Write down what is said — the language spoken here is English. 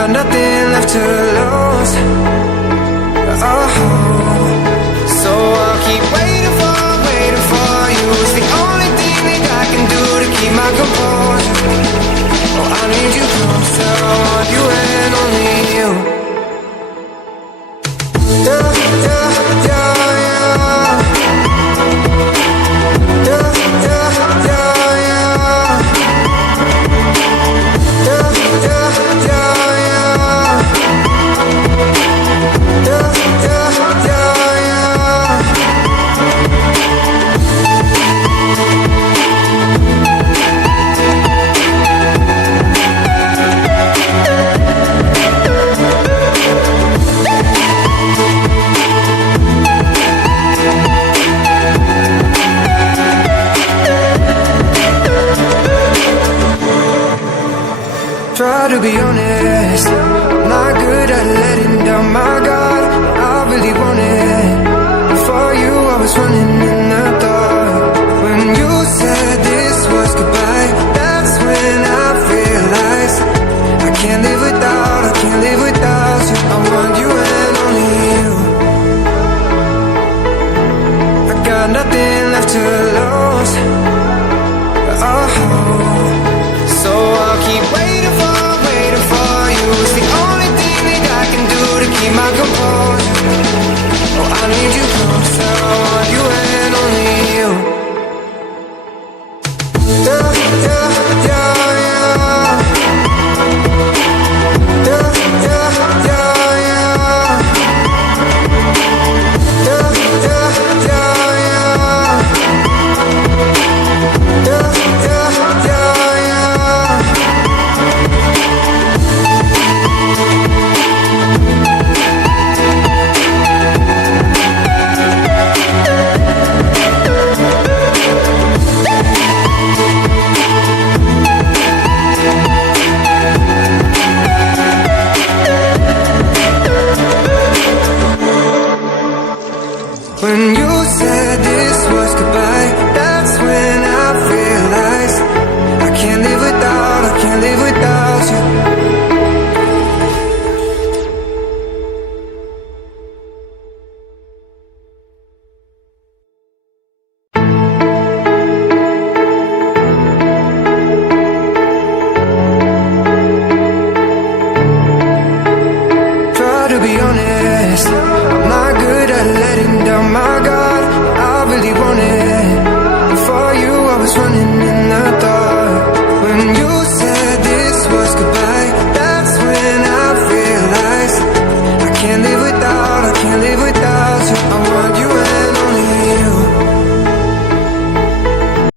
got nothing left to lose. Oh, so I'll keep waiting for you. It's the only thing that I can do to keep my composure. Oh, I need you closer, I want you and only you. Yeah, yeah, yeah, yeah. Yeah, yeah, yeah, yeah. Yeah, yeah, yeah, yeah. Yeah, yeah, yeah, yeah. Try to be honest, I'm not good at letting down my guard. I really want it. Before you, I was running in the dark. When you said this was goodbye, that's when I realized I can't live without you. I want you and only you. I got nothing left to lose. Oh, so I'll keep waiting for you. It's the only thing that I can do to keep my composure. Oh, I need you closer, I want you and only you. Yeah, yeah, yeah, yeah. Yeah, yeah, yeah, yeah. Yeah, yeah, yeah, yeah. Yeah, yeah, yeah, yeah. When you said this was goodbye, that's when I realized I can't live without you. Try to be honest,